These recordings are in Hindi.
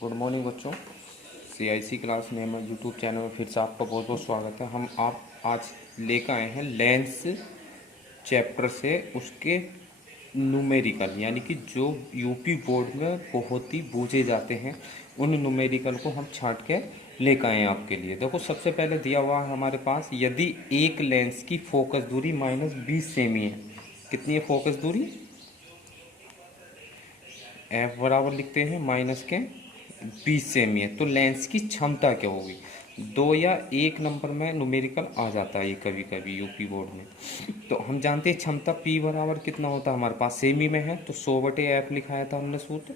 गुड मॉर्निंग बच्चों। CIC क्लास में मैं यूट्यूब चैनल में फिर से आपका बहुत बहुत स्वागत है। हम आप आज लेकर आए हैं लेंस चैप्टर से उसके न्यूमेरिकल, यानी कि जो यूपी बोर्ड में बहुत ही पूछे जाते हैं उन न्यूमेरिकल को हम छांट के लेकर आए हैं आपके लिए। देखो, सबसे पहले दिया हुआ है हमारे पास, यदि एक लेंस की फोकस दूरी -20 सेमी है। कितनी है फोकस दूरी? एफ बराबर लिखते हैं -20 सेमी है, तो लेंस की क्षमता क्या होगी? 2 या 1 नंबर में न्यूमेरिकल आ जाता है ये कभी कभी यूपी बोर्ड में। तो हम जानते हैं क्षमता पी बराबर कितना होता है हमारे पास, सेमी में है तो 100/F लिखाया था हमने सूत्र।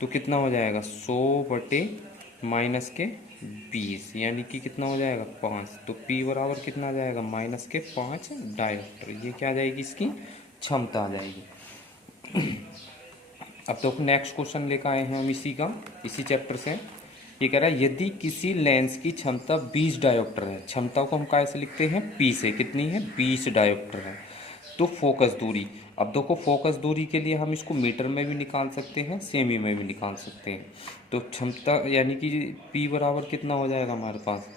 तो कितना हो जाएगा 100/-20, यानी कि कितना हो जाएगा 5। तो पी बराबर कितना आ जाएगा -5 डायोप्टर। ये क्या आ जाएगी, इसकी क्षमता आ जाएगी। अब तो नेक्स्ट क्वेश्चन लेकर आए हैं हम इसी चैप्टर से। ये कह रहा है यदि किसी लेंस की क्षमता 20 डायोप्टर है, क्षमता को हम कैसे लिखते हैं, पी से, कितनी है 20 डायोप्टर है, तो फोकस दूरी। अब देखो, फोकस दूरी के लिए हम इसको मीटर में भी निकाल सकते हैं, सेमी में भी निकाल सकते हैं। तो क्षमता यानी कि पी बराबर कितना हो जाएगा हमारे पास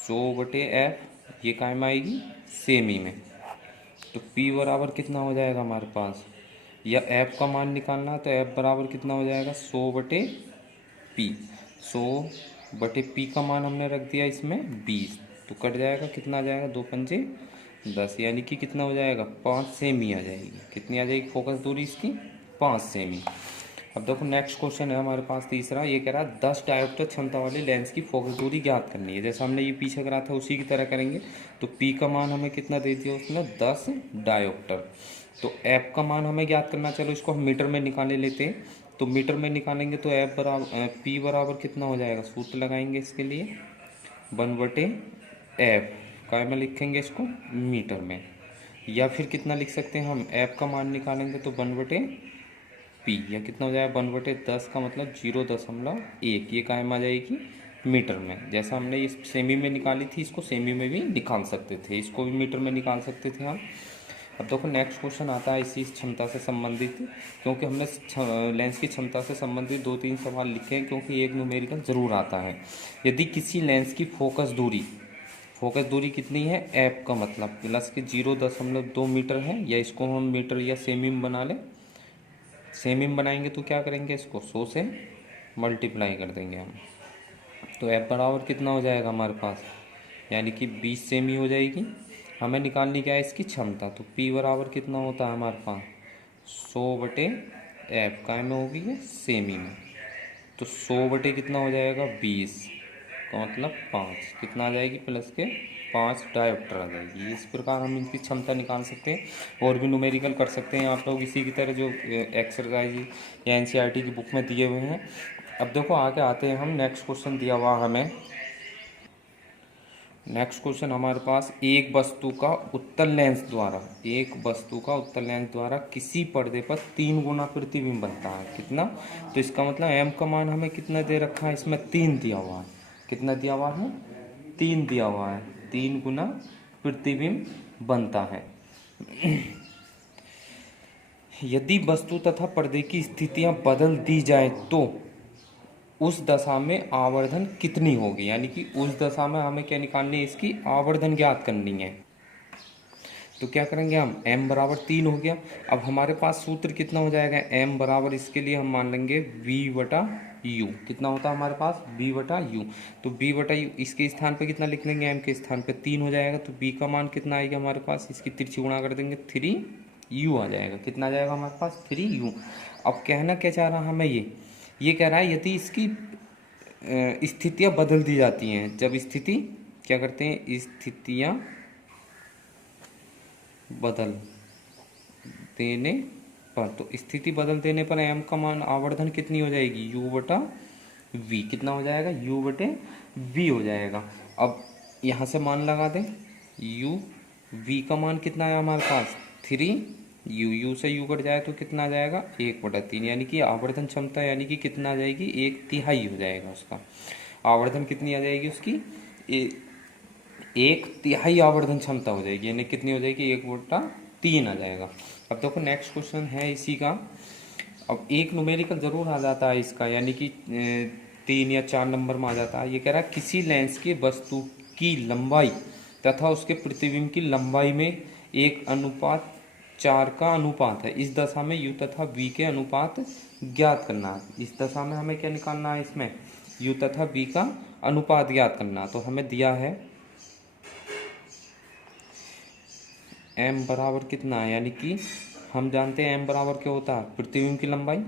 100/F, ये काय में आएगी सेमी में। तो पी बराबर कितना हो जाएगा हमारे पास, या ऐप का मान निकालना है तो ऐप बराबर कितना हो जाएगा 100/P। 100/P का मान हमने रख दिया इसमें 20, तो कट जाएगा, कितना आ जाएगा 2×5 = 10, यानी कि कितना हो जाएगा 5 सेमी आ जाएगी। कितनी आ जाएगी फोकस दूरी इसकी 5 सेमी। अब देखो नेक्स्ट क्वेश्चन है हमारे पास तीसरा। ये कह रहा है 10 डायोप्टर क्षमता वाले लेंस की फोकस दूरी ज्ञात करनी है। जैसा हमने ये पीछे करा था उसी की तरह करेंगे। तो पी का मान हमें कितना दे दिया उसने 10 डायोप्टर। तो ऐप का मान हमें ज्ञात करना, चलो इसको हम मीटर में निकाले लेते हैं। तो मीटर में निकालेंगे तो ऐप बराबर पी बराबर कितना हो जाएगा, सूत्र लगाएंगे इसके लिए 1/F काय में लिखेंगे इसको मीटर में, या फिर कितना लिख सकते हैं हम, ऐप का मान निकालेंगे तो 1/P, या कितना हो जाएगा 1/10 का मतलब 0.1, ये काय में आ जाएगी मीटर में। जैसा हमने इस सेमी में निकाली थी, इसको सेमी में भी निकाल सकते थे, इसको भी मीटर में निकाल सकते थे हम। अब देखो नेक्स्ट क्वेश्चन आता है इसी क्षमता से संबंधित, क्योंकि हमने लेंस की क्षमता से संबंधित 2-3 सवाल लिखे हैं, क्योंकि एक न्यूमेरिकल ज़रूर आता है। यदि किसी लेंस की फोकस दूरी कितनी है, ऐप का मतलब प्लस के 0.2 मीटर है, या इसको हम मीटर या सेमी में बना लें। सेमी में बनाएंगे तो क्या करेंगे, इसको 100 से मल्टीप्लाई कर देंगे हम। तो ऐप बराबर कितना हो जाएगा हमारे पास, यानी कि 20 सेमी हो जाएगी। हमें निकालनी क्या है इसकी क्षमता, तो पी बराबर कितना होता है हमारे पास 100/F काय में होगी है सेमी में। तो 100 कितना हो जाएगा 20 का मतलब 5, कितना आ जाएगी प्लस के 5 डायोप्टर आ जाएगी। इस प्रकार हम इनकी क्षमता निकाल सकते हैं। और भी न्यूमेरिकल कर सकते हैं आप लोग इसी की तरह जो एक्सरसाइज या NCERT की बुक में दिए हुए हैं। अब देखो आगे आते हैं हम, नेक्स्ट क्वेश्चन दिया हुआ हमें। नेक्स्ट क्वेश्चन हमारे पास, एक वस्तु का उत्तल लेंस द्वारा किसी पर्दे पर 3 गुना प्रतिबिंब बनता है। कितना? तो इसका मतलब एम का मान हमें कितना दे रखा है, इसमें 3 दिया हुआ है। कितना दिया हुआ है, 3 दिया हुआ है। 3 गुना प्रतिबिंब बनता है। यदि वस्तु तथा पर्दे की स्थितियां बदल दी जाए तो उस दशा में आवर्धन कितनी होगी, यानी कि उस दशा में हमें क्या निकालनी है, इसकी आवर्धन ज्ञात करनी है। तो क्या करेंगे हम, m बराबर 3 हो गया। अब हमारे पास सूत्र कितना हो जाएगा, m बराबर इसके लिए हम मान लेंगे v/u। कितना होता है हमारे पास v/u। तो v/u इसके स्थान पे कितना लिख लेंगे, m के स्थान पे 3 हो जाएगा। तो b का मान कितना आएगा हमारे पास, इसकी तिरछी गुणा कर देंगे 3u आ जाएगा। कितना आ जाएगा हमारे पास 3u। अब कहना क्या चाह रहा हमें, ये कह रहा है यदि इसकी स्थितियां बदल दी जाती हैं, जब स्थिति क्या करते हैं, स्थितियां बदल देने पर, तो स्थिति बदल देने पर एम का मान आवर्धन कितनी हो जाएगी u/v। कितना हो जाएगा u/v हो जाएगा। अब यहाँ से मान लगा दें, u/v का मान कितना है हमारे पास 3u से u कट जाए तो कितना आ जाएगा 1/3, यानी कि आवर्धन क्षमता यानी कि कितना आ जाएगी 1/3 हो जाएगा उसका। आवर्धन कितनी आ जाएगी उसकी 1/3 आवर्धन क्षमता हो जाएगी, यानी कितनी हो जाएगी 1/3 आ जाएगा। अब देखो नेक्स्ट क्वेश्चन है इसी का। अब एक न्यूमेरिकल ज़रूर आ जाता है इसका, यानी कि 3 या 4 नंबर में आ जाता है। ये कह रहा है किसी लेंस की वस्तु की लंबाई तथा उसके प्रतिबिंब की लंबाई में 1:4 का अनुपात है। इस दशा में u तथा v के अनुपात ज्ञात करना है। इस दशा में हमें क्या निकालना है, इसमें u तथा v का अनुपात ज्ञात करना। तो हमें दिया है m बराबर कितना है, यानी कि हम जानते हैं m बराबर क्या होता है, प्रतिबिंब की लंबाई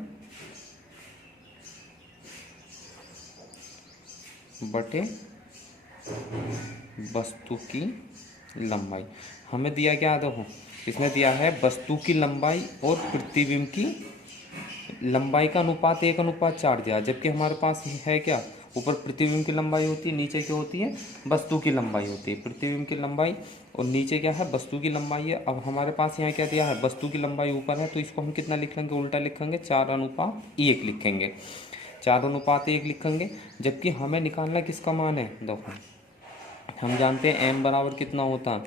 बटे वस्तु की लंबाई। हमें दिया क्या, देखो इसमें दिया है वस्तु की लंबाई और प्रतिबिंब की लंबाई का अनुपात 1:4 दिया, जबकि हमारे पास है क्या, ऊपर प्रतिबिंब की लंबाई होती है, नीचे क्या होती है, वस्तु की लंबाई होती है। प्रतिबिंब की लंबाई और नीचे क्या है, वस्तु की लंबाई है। अब हमारे पास यहाँ क्या दिया है, वस्तु की लंबाई ऊपर है, तो इसको हम कितना लिख लेंगे, उल्टा लिखेंगे, 4:1 लिखेंगे, 4:1 लिखेंगे। जबकि हमें निकालना किसका मान है, देखो हम जानते हैं m बराबर कितना होता है,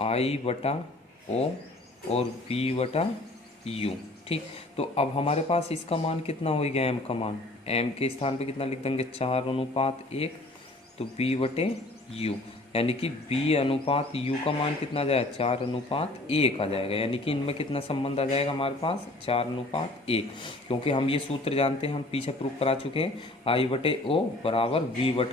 I/O और V/U। ठीक, तो अब हमारे पास इसका मान कितना हो गया, m का मान, m के स्थान पे कितना लिख देंगे, 4:1, तो V/U, यानी कि V/U का मान कितना आ जाएगा, 4:1 आ जाएगा। यानी कि इनमें कितना संबंध आ जाएगा हमारे पास, 4:1, क्योंकि हम ये सूत्र जानते हैं, हम पीछे प्रूफ करा चुके हैं, I/O बराबर V/U।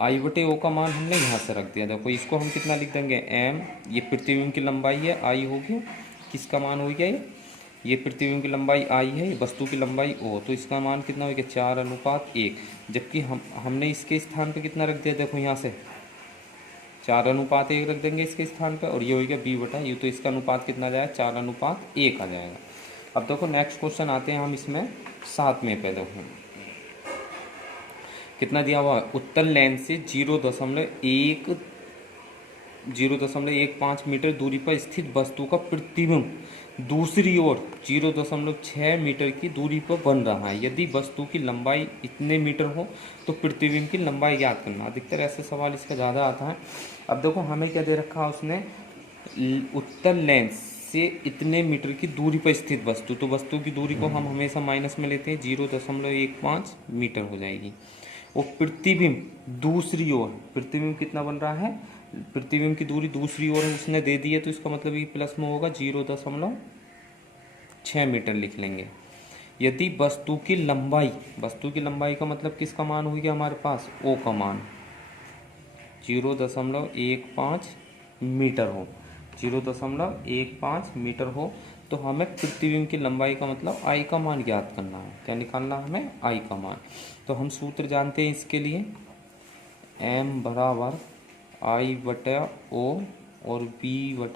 I/O का मान हमने यहाँ से रख दिया। देखो इसको हम कितना लिख देंगे, m, ये प्रतिबिंब की लंबाई है, I होगी, किसका मान हो गया ये प्रतिबिंब की लंबाई I है, वस्तु की लंबाई O, तो इसका मान कितना हो गया, 4:1। जबकि हमने इसके स्थान पे कितना रख दिया, देखो यहाँ से 4:1 रख देंगे इसके स्थान पे, और ये हो गया V/U, तो इसका अनुपात कितना आ जाएगा, 4:1 आ जाएगा। अब देखो नेक्स्ट क्वेश्चन आते हैं हम इसमें 7वें पे। देखो कितना दिया हुआ है, उत्तल लेंस से 0.15 मीटर दूरी पर स्थित वस्तु का प्रतिबिंब दूसरी ओर 0.6 मीटर की दूरी पर बन रहा है। यदि वस्तु की लंबाई इतने मीटर हो तो प्रतिबिंब की लंबाई ज्ञात करना। अधिकतर ऐसे सवाल इसका ज़्यादा आता है। अब देखो हमें क्या दे रखा है उसने, उत्तल लेंस से इतने मीटर की दूरी पर स्थित वस्तु, तो वस्तु की दूरी को हम हमेशा माइनस में लेते हैं, 0.15 मीटर हो जाएगी। और प्रतिबिंब दूसरी ओर, प्रतिबिंब कितना बन रहा है, प्रतिबिंब की दूरी दूसरी ओर है, उसने दे दी है, तो इसका मतलब ये प्लस में होगा, 0.6 मीटर लिख लेंगे। यदि वस्तु की लंबाई, वस्तु की लंबाई का मतलब किसका मान हो गया हमारे पास, ओ का मान 0.15 मीटर हो, 0.15 मीटर हो, तो हमें प्रतिबिंब की लंबाई का मतलब आई का मान ज्ञात करना है। क्या निकालना है हमें, आई का मान। तो हम सूत्र जानते हैं इसके लिए, m बराबर I/O और V/U,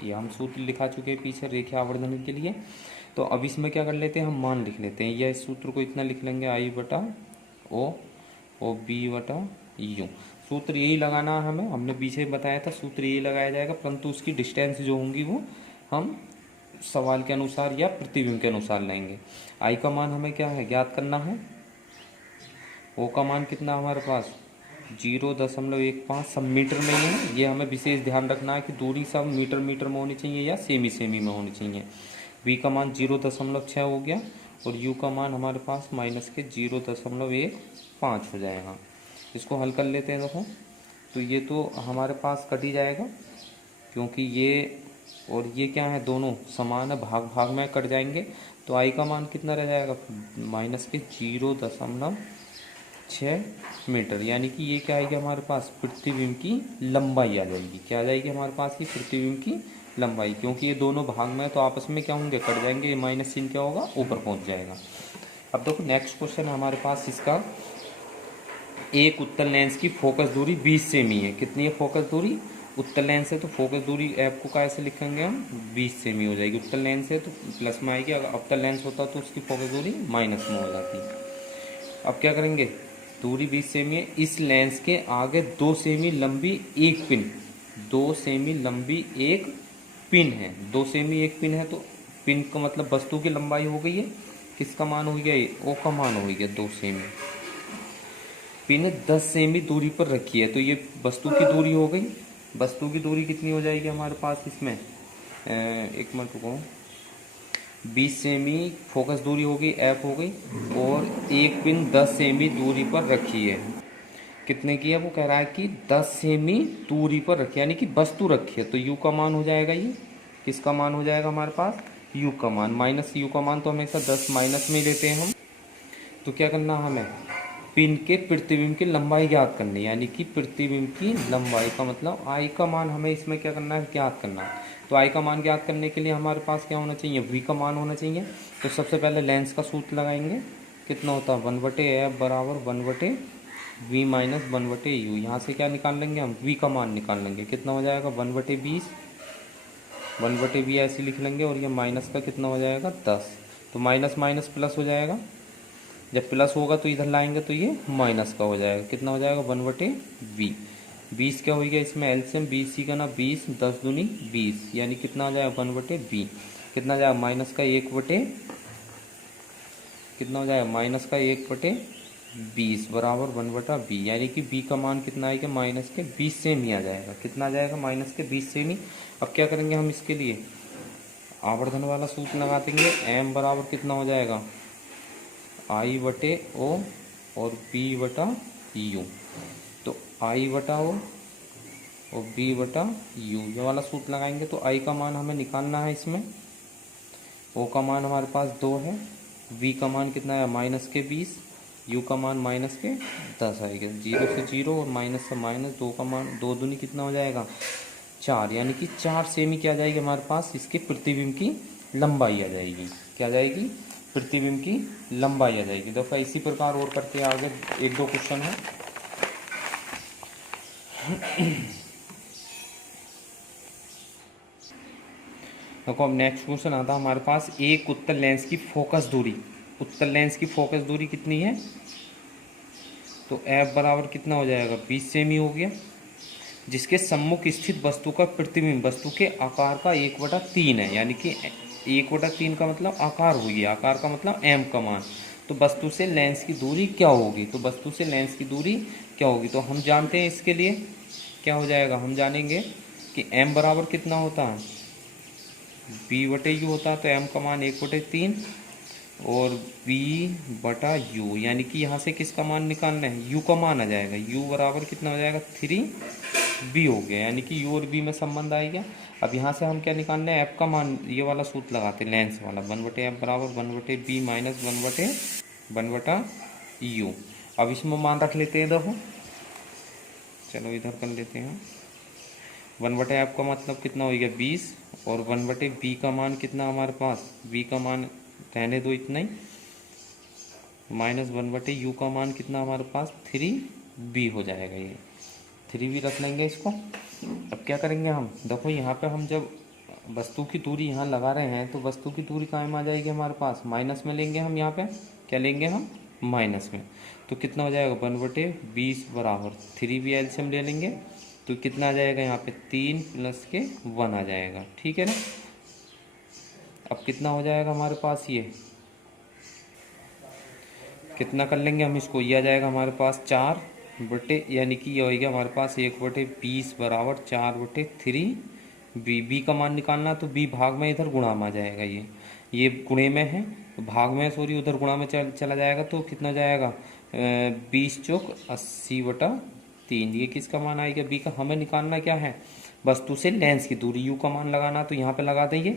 ये हम सूत्र लिखा चुके हैं पीछे रेखा आवर्धन के लिए। तो अब इसमें क्या कर लेते हैं, हम मान लिख लेते हैं, या इस सूत्र को इतना लिख लेंगे, I/O और V/U। सूत्र यही लगाना है हमें, हमने पीछे बताया था सूत्र यही लगाया जाएगा, परंतु उसकी डिस्टेंस जो होंगी वो हम सवाल के अनुसार या प्रतिबिंब के अनुसार लेंगे। आई का मान हमें क्या है, ज्ञात करना है। ओ का मान कितना हमारे पास, 0.15, सब मीटर में ही है। ये हमें विशेष ध्यान रखना है कि दूरी सब मीटर में होनी चाहिए या सेमी में होनी चाहिए। वी का मान 0.6 हो गया, और यू का मान हमारे पास माइनस के 0.15 हो जाएगा। इसको हल कर लेते हैं। देखो तो ये तो हमारे पास कट ही जाएगा, क्योंकि ये और ये क्या है, दोनों समान है, भाग में कट जाएंगे। तो आई का मान कितना रह जाएगा, माइनस के 0.6 मीटर, यानी कि ये क्या आएगी हमारे पास, प्रतिबिंब की लंबाई आ जाएगी। क्या आ जाएगी हमारे पास की प्रतिबिंब की लंबाई, क्योंकि ये दोनों भाग में है तो आपस में क्या होंगे, कट जाएंगे। ये माइनस चिन्ह क्या होगा, ऊपर पहुंच जाएगा। अब देखो नेक्स्ट क्वेश्चन है हमारे पास इसका, एक उत्तल लेंस की फोकस दूरी 20 सेमी है। कितनी है फोकस दूरी, उत्तल लेंस है तो फोकस दूरी ऐप को कैसे लिखेंगे हम, 20 सेमी हो जाएगी। उत्तल लेंस है तो प्लस में आएगी, अगर अवतल लेंस होता तो उसकी फोकस दूरी माइनस में हो जाती। अब क्या करेंगे, दूरी 20 सेमी है, इस लेंस के आगे 2 सेमी लंबी एक पिन, 2 सेमी लंबी एक पिन है, 2 सेमी एक पिन है, तो पिन का मतलब वस्तु की लंबाई हो गई है, किसका मान हो गया, ये ओ का मान हो गया 2 सेमी। पिन 10 सेमी दूरी पर रखी है, तो ये वस्तु की दूरी हो गई। वस्तु की दूरी कितनी हो जाएगी हमारे पास इसमें, एक मिनट रुको, 20 सेमी फोकस दूरी हो गई, एफ हो गई, और एक पिन 10 सेमी दूरी पर रखी है। कितने की है? वो कह रहा है कि 10 सेमी दूरी पर रखी है, यानी कि वस्तु रखी है। तो यू का मान हो जाएगा, ये किसका मान हो जाएगा हमारे पास? यू का मान। माइनस यू का मान तो हमेशा 10 माइनस में लेते हैं हम। तो क्या करना हमें? पिन के प्रतिबिंब की लंबाई ज्ञात करनी है, यानी कि प्रतिबिंब की लंबाई का मतलब आई का मान हमें इसमें क्या करना है? ज्ञात करना है। तो आई का मान ज्ञात करने के लिए हमारे पास क्या होना चाहिए? वी का मान होना चाहिए। तो सबसे पहले लेंस का सूत्र लगाएंगे। कितना होता है? 1/f बराबर 1/v माइनस 1/u। यहाँ से क्या निकाल लेंगे हम? वी का मान निकाल लेंगे। कितना हो जाएगा? 1/20, 1/v ऐसे लिख लेंगे, और ये माइनस का कितना हो जाएगा? 10। तो माइनस माइनस प्लस हो जाएगा। जब प्लस होगा तो इधर लाएंगे तो ये माइनस का हो जाएगा। कितना हो जाएगा? 1/20। 20 क्या हो गया इसमें? एलसीएम 20 ही का ना 20, 10 दूनी 20, यानी कितना हो जाएगा? 1/20। कितना हो जाएगा? माइनस का 1/, कितना हो जाएगा? माइनस का 1/20 बराबर 1/20, यानी कि बी का मान कितना आएगा? माइनस के 20 सेमी आ जाएगा। कितना आ जाएगा? माइनस के 20 सेमी। अब क्या करेंगे हम इसके लिए? आवर्धन वाला सूत्र लगा देंगे। एम बराबर कितना हो जाएगा? I/O और B/U। तो I/O और B/U ये वाला सूत्र लगाएंगे। तो I का मान हमें निकालना है इसमें। O का मान हमारे पास 2 है, V का मान कितना है? माइनस के 20, U का मान माइनस के 10 आएगा। 0 से 0 और माइनस से माइनस, 2 का मान 2 दूनी कितना हो जाएगा? 4, यानी कि 4 सेमी क्या आ जाएगी हमारे पास? इसके प्रतिबिंब की लंबाई आ जाएगी। क्या आ जाएगी? प्रतिबिंब की लंबाई आ जाएगी। देखो इसी प्रकार और करते आगे 1-2 क्वेश्चन है। देखो अब नेक्स्ट क्वेश्चन आता है हमारे पास, एक उत्तल लेंस की फोकस दूरी। उत्तल लेंस की फोकस दूरी कितनी है? तो एफ बराबर कितना हो जाएगा? 20 सेमी हो गया, जिसके सम्मुख स्थित वस्तु का प्रतिबिंब वस्तु के आकार का 1/3 है, यानी कि 1/3 का मतलब आकार हो गया। आकार का मतलब एम का मान। तो वस्तु से लेंस की दूरी क्या होगी? तो वस्तु से लेंस की दूरी क्या होगी? तो हम जानते हैं इसके लिए क्या हो जाएगा? हम जानेंगे कि एम बराबर कितना होता है? B/U होता है। तो एम का मान 1/3 और B/U, यानी कि यहाँ से किसका मान निकालना है? U का मान आ जाएगा। U बराबर कितना हो जाएगा? 3B हो गया, यानी कि U और B में संबंध आ गया। अब यहाँ से हम क्या निकालना है? F का मान, ये वाला सूत्र लगाते हैं लेंस वाला। 1/F बराबर 1/B माइनस 1/U। अब इसमें मान रख लेते हैं। देखो चलो इधर कर लेते हैं। 1/F का मतलब कितना हो गया? 20, और 1/B का मान कितना हमारे पास? B का मान रहने दो इतना ही, माइनस 1/U का मान कितना हमारे पास? 3B हो जाएगा। ये 3B रख लेंगे इसको। अब क्या करेंगे हम? देखो यहाँ पे हम जब वस्तु की दूरी यहाँ लगा रहे हैं, तो वस्तु की दूरी कायम आ जाएगी हमारे पास, माइनस में लेंगे हम। यहाँ पे क्या लेंगे हम? माइनस में। तो कितना हो जाएगा? 1/20 बराबर 3B एलसीएम ले लेंगे। तो कितना आ जाएगा यहाँ पे? 3 + के 1 आ जाएगा। ठीक है ना? अब कितना हो जाएगा हमारे पास? ये कितना कर लेंगे हम इसको? ये आ जाएगा हमारे पास 4 बटे, यानी कि ये होगा हमारे पास 1/20 बराबर 4/3। बी का मान निकालना, तो बी भाग में इधर गुणा में आ जाएगा। ये गुणे में है, तो भाग में सॉरी उधर गुणा में चला जाएगा। तो कितना हो जाएगा? 20 चौक 80/3। ये किसका मान आएगा? बी का। हमें निकालना क्या है? वस्तु से लेंस की दूरी। यू का मान लगाना, तो यहाँ पे लगा देंगे।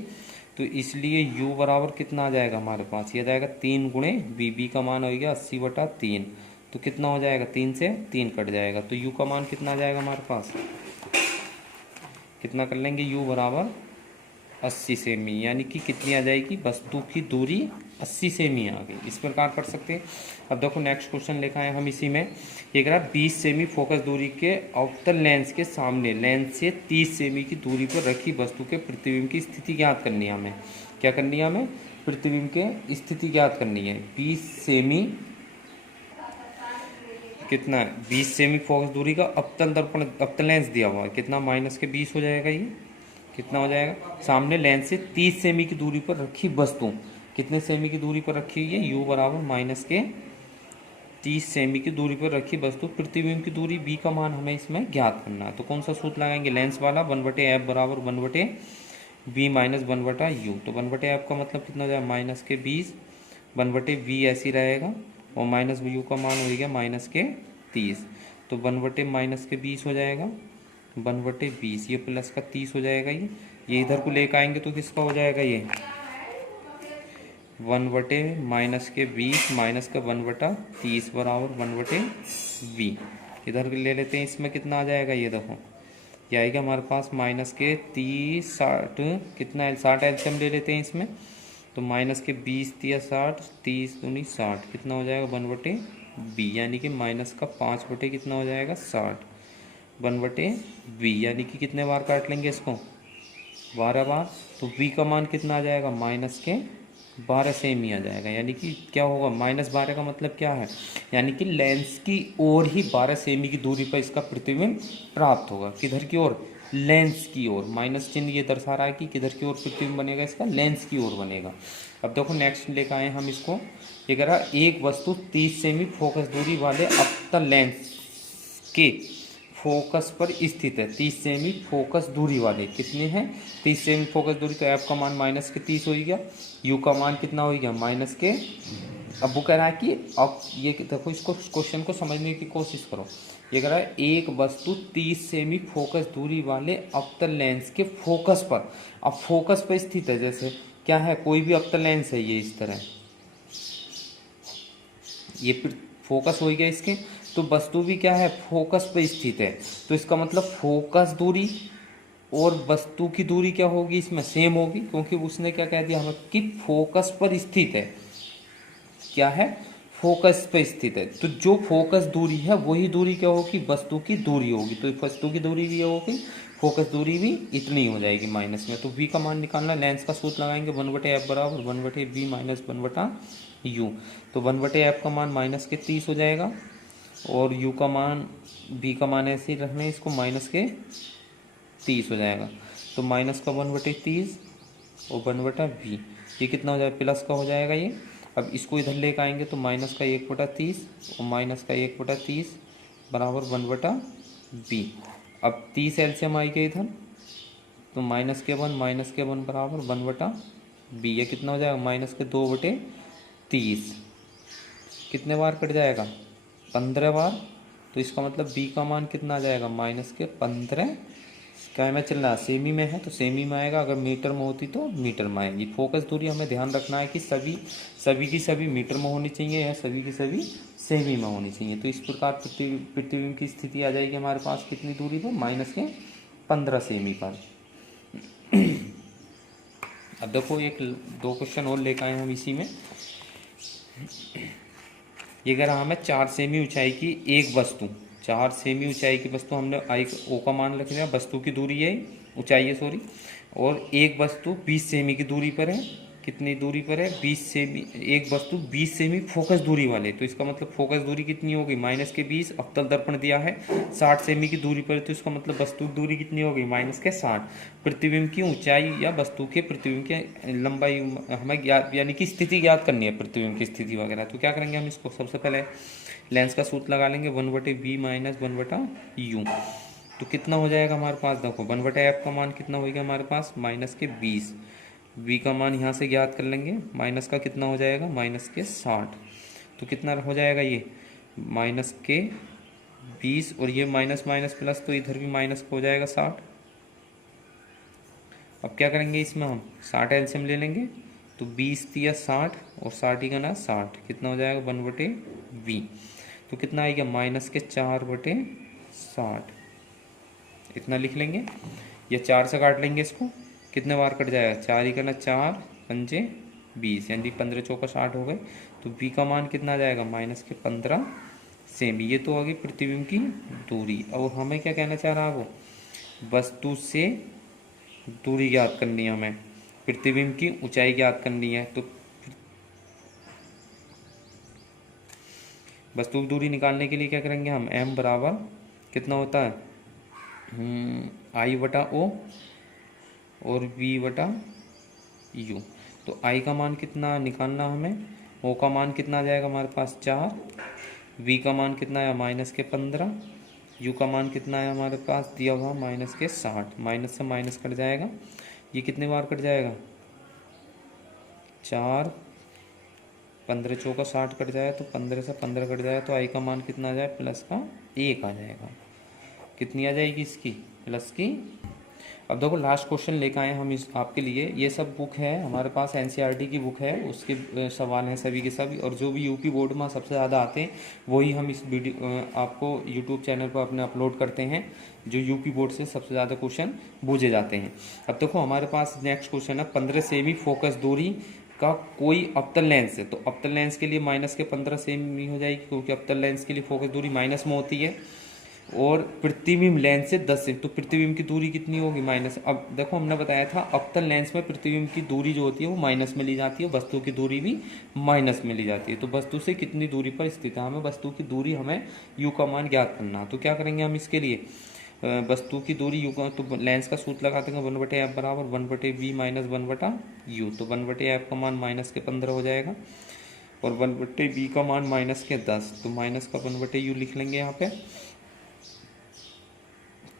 तो इसलिए u बराबर कितना आ जाएगा हमारे पास? ये आ जाएगा 3 गुणे बी का मान हो गया 80/3। तो कितना हो जाएगा? 3 से 3 कट जाएगा। तो u का मान कितना आ जाएगा हमारे पास? कितना कर लेंगे? u बराबर 80 सेमी, यानी कि कितनी आ जाएगी? वस्तु की दूरी 80 सेमी आ गई। इस प्रकार कर सकते हैं। अब देखो नेक्स्ट क्वेश्चन लिखा है हम इसी में। ये कह रहा है 20 सेमी फोकस दूरी के अवतल लेंस के सामने लेंस से 30 सेमी की दूरी पर रखी वस्तु के प्रतिबिंब की स्थिति ज्ञात करनी है हमें। क्या करनी है हमें? प्रतिबिंब के स्थिति ज्ञात करनी है। 20 सेमी कितना है? 20 सेमी फोकस दूरी का अवतल दर्पण अवतल लेंस दिया हुआ है। कितना? माइनस के 20 हो जाएगा। ये कितना हो जाएगा? सामने लेंस से 30 सेमी की दूरी पर रखी वस्तु कितने सेमी की दूरी पर रखी हुई है? u बराबर माइनस के 30 सेमी की दूरी पर रखी वस्तु प्रतिबिंब की दूरी b का मान हमें इसमें ज्ञात करना है। तो कौन सा सूत्र लगाएंगे? लेंस वाला। 1/f बराबर 1/u v माइनस 1/u। तो 1/f का मतलब कितना हो जाएगा माइनस के 20, 1/v ऐसे ही रहेगा और माइनस यू का मान हो गया माइनस के 30। तो 1/ माइनस के 20 हो जाएगा, 1/20, ये प्लस का 30 हो जाएगा। ये इधर को लेकर आएंगे तो किसका हो जाएगा ये 1/ माइनस के 20 माइनस का 1/30 बराबर 1/v। इधर ले लेते हैं, इसमें कितना आ जाएगा ये देखो, ये आएगा हमारे पास माइनस के 30 60, कितना है 60 एलसीएम ले लेते हैं इसमें, तो माइनस के 20 या 60, 30 दूनी 60, कितना हो जाएगा 1/b, यानी कि माइनस का 5 कितना हो जाएगा 60, 1/b, यानी कि कितने बार काट लेंगे इसको 12 बार। तो v का मान कितना आ जाएगा माइनस के 12 सेम ही आ जाएगा, यानी कि क्या होगा -12 का मतलब क्या है, यानी कि लेंस की ओर ही 12 सेमी की दूरी पर इसका प्रतिबिंब प्राप्त होगा। किधर की ओर, लेंस की ओर। माइनस चिन्ह ये दर्शा रहा है कि किधर की ओर प्रतिबिंब बनेगा, इसका लेंस की ओर बनेगा। अब देखो नेक्स्ट लेकर आए हम इसको, ये कह रहा एक वस्तु 30 सेमी फोकस दूरी वाले अवतल लेंस के फोकस पर स्थित है। 30 सेमी फोकस दूरी वाले कितने हैं, 30 सेमी फोकस दूरी, तो एफ का मान माइनस के 30 हो गया, यू का मान कितना हो गया माइनस के। अब वो कह रहा है कि अब ये देखो, इसको क्वेश्चन को समझने की कोशिश करो। ये कह रहा है एक वस्तु 30 सेमी फोकस दूरी वाले अवतल लेंस के फोकस पर, अब फोकस पर स्थित है, जैसे क्या है कोई भी अवतल लेंस है ये इस तरह, ये फोकस हो गया इसके, तो वस्तु भी क्या है फोकस पर स्थित है। तो इसका मतलब फोकस दूरी और वस्तु की दूरी क्या होगी इसमें सेम होगी, क्योंकि उसने क्या कह दिया हमें कि फोकस पर स्थित है, क्या है फोकस पर स्थित है। तो जो फोकस दूरी है वही दूरी क्या होगी वस्तु की दूरी होगी, तो वस्तु की दूरी भी होगी, फोकस दूरी भी इतनी हो जाएगी माइनस में। तो v का मान निकालना, लेंस का सूत्र लगाएंगे 1/f बराबर 1/b माइनस 1/u। तो 1/f का मान माइनस के 30 हो जाएगा और u का मान, b का मान ऐसे ही रखना है इसको, माइनस के 30 हो जाएगा। तो माइनस का 1/30 और 1/v, ये कितना हो जाएगा प्लस का हो जाएगा ये। अब इसको इधर लेकर आएंगे तो माइनस का 1/30 और माइनस का 1/30 बराबर 1/b। अब 30 एलसीएम आई गई इधर, तो माइनस के 1 बराबर 1/b, ये कितना हो जाएगा माइनस के 2/30, कितने बार कट जाएगा 15 बार। तो इसका मतलब b का मान कितना आ जाएगा माइनस के 15। क्या में चल रहा है सेमी में है तो सेमी में आएगा, अगर मीटर में होती तो मीटर में आएगी। फोकस दूरी हमें ध्यान रखना है कि सभी की सभी मीटर में होनी चाहिए या सभी की सभी सेमी में होनी चाहिए। तो इस प्रकार प्रतिबिंब की स्थिति आ जाएगी हमारे पास कितनी दूरी पर माइनस के 15 सेमी पर। अब देखो एक 2 क्वेश्चन और लेकर आए हम इसी में। ये कह रहा हमें 4 सेमी ऊंचाई की एक वस्तु, 4 सेमी ऊंचाई की वस्तु, हमने आई ओ का मान रख लिया, वस्तु की दूरी है ऊंचाई है सॉरी, और एक वस्तु 20 सेमी की दूरी पर है। कितनी दूरी पर है 20 सेमी, एक वस्तु 20 सेमी फोकस दूरी वाले, तो इसका मतलब फोकस दूरी कितनी होगी माइनस के 20, अवतल दर्पण दिया है 60 सेमी की दूरी पर, तो इसका मतलब वस्तु की दूरी कितनी होगी माइनस के 60। प्रतिबिंब की ऊंचाई या वस्तु के प्रतिबिंब की लंबाई हमें ज्ञात, यानी कि स्थिति ज्ञात करनी है, प्रतिबिंब की स्थिति वगैरह। तो क्या करेंगे हम इसको, सबसे पहले लेंस का सूत्र लगा लेंगे 1/b माइनस 1/u। तो कितना हो जाएगा हमारे पास, देखो 1/f का मान कितना होगा हमारे पास माइनस के 20, v का मान यहाँ से ज्ञात कर लेंगे, माइनस का कितना हो जाएगा माइनस के 60। तो कितना हो जाएगा ये माइनस के 20 और ये माइनस माइनस प्लस, तो इधर भी माइनस हो जाएगा 60। अब क्या करेंगे इसमें हम 60 एलसीएम ले लेंगे, तो 20 दिया 60 और 60 ही करना 60, कितना हो जाएगा 1/v। तो कितना आएगा माइनस के 4/60, इतना लिख लेंगे। या 4 से काट लेंगे इसको, कितने बार कट जाएगा 4 ही करना 4 पंजे 20, यानी 15 चौका 60 हो गए। तो v का मान कितना आ जाएगा माइनस के 15 सेमी। ये तो आ गई प्रतिबिंब की दूरी। अब हमें क्या कहना चाह रहा है वो, वस्तु से दूरी ज्ञात करनी है हमें, प्रतिबिंब की ऊंचाई ज्ञात करनी है। तो वस्तु की दूरी निकालने के लिए क्या करेंगे हम, m बराबर कितना होता है I/O और V/U। तो I का मान कितना निकालना हमें, O का मान कितना आ जाएगा हमारे पास 4, V का मान कितना आया माइनस के 15, U का मान कितना आया हमारे पास दिया हुआ माइनस के 60, माइनस से माइनस कट जाएगा ये कितने बार कट जाएगा, 4, 15 चौका 60 कट जाए तो 15 से 15 कट जाए तो आई का मान कितना आ जाए, प्लस का 1 आ जाएगा। कितनी आ जाएगी इसकी, प्लस की। अब देखो लास्ट क्वेश्चन लेकर आए हम इस आपके लिए। ये सब बुक है हमारे पास, एनसीईआरटी की बुक है, उसके सवाल हैं सभी के सभी, और जो भी यूपी बोर्ड में सबसे ज़्यादा आते हैं वही हम इस वीडियो आपको यूट्यूब चैनल पर अपने अपलोड करते हैं, जो यूपी बोर्ड से सबसे ज़्यादा क्वेश्चन पूछे जाते हैं। अब देखो हमारे पास नेक्स्ट क्वेश्चन है, 15 सेमी फोकस दूरी का कोई अवतल लेंस है। तो अवतल लेंस के लिए माइनस के 15 सेमी हो जाएगी, क्योंकि अवतल लेंस के लिए फोकस दूरी माइनस में होती है, और प्रतिबिंब लेंस से 10 से, तो प्रतिबिंब की दूरी कितनी होगी, माइनस। अब देखो हमने बताया था अवतल लेंस में प्रतिबिंब की दूरी जो होती है वो माइनस में ली जाती है, वस्तु की दूरी भी माइनस में ली जाती है। तो वस्तु से कितनी दूरी पर स्थित है, हमें वस्तु की दूरी, हमें यू का मान ज्ञात करना। तो क्या करेंगे हम इसके लिए, वस्तु की दूरी यू का, तो लेंस का सूत्र लगा देंगे 1/f बराबर 1/v माइनस 1/u। तो 1/f का मान माइनस के 15 हो जाएगा, और 1/v का मान माइनस के 10। तो माइनस का 1/u लिख लेंगे यहाँ पे,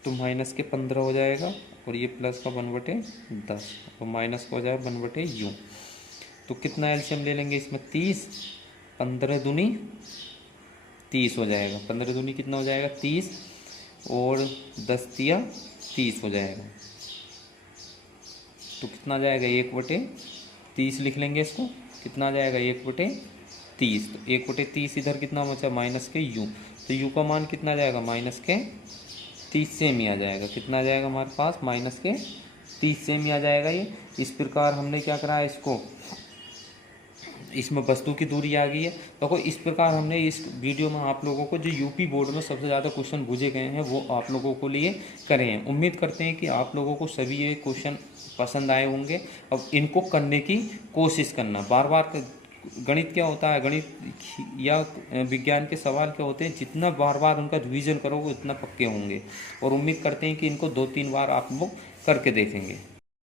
तो माइनस के 15 हो जाएगा, और ये प्लस का 1/10, और माइनस का हो जाएगा 1/u। तो कितना एलसीएम ले लेंगे इसमें, 30, 15 दूनी 30 हो जाएगा, 15 दूनी कितना हो जाएगा 30, और 10 तिया 30 हो जाएगा। तो कितना जाएगा, 1/30 लिख लेंगे इसको, कितना आ जाएगा 1/30। तो 1/30 इधर कितना बचा, माइनस के u। तो u का मान कितना जाएगा, माइनस के 30 सेमी आ जाएगा। कितना आ जाएगा हमारे पास, माइनस के 30 सेमी आ जाएगा ये। इस प्रकार हमने क्या करा है इसको, इसमें वस्तु की दूरी आ गई है। देखो इस प्रकार हमने इस वीडियो में आप लोगों को जो यूपी बोर्ड में सबसे ज़्यादा क्वेश्चन पूछे गए हैं वो आप लोगों को लिए करे हैं। उम्मीद करते हैं कि आप लोगों को सभी ये क्वेश्चन पसंद आए होंगे। अब इनको करने की कोशिश करना, बार बार। गणित क्या होता है, गणित या विज्ञान के सवाल क्या होते हैं, जितना बार बार उनका रिवीजन करोगे उतना पक्के होंगे। और उम्मीद करते हैं कि इनको 2-3 बार आप लोग करके देखेंगे।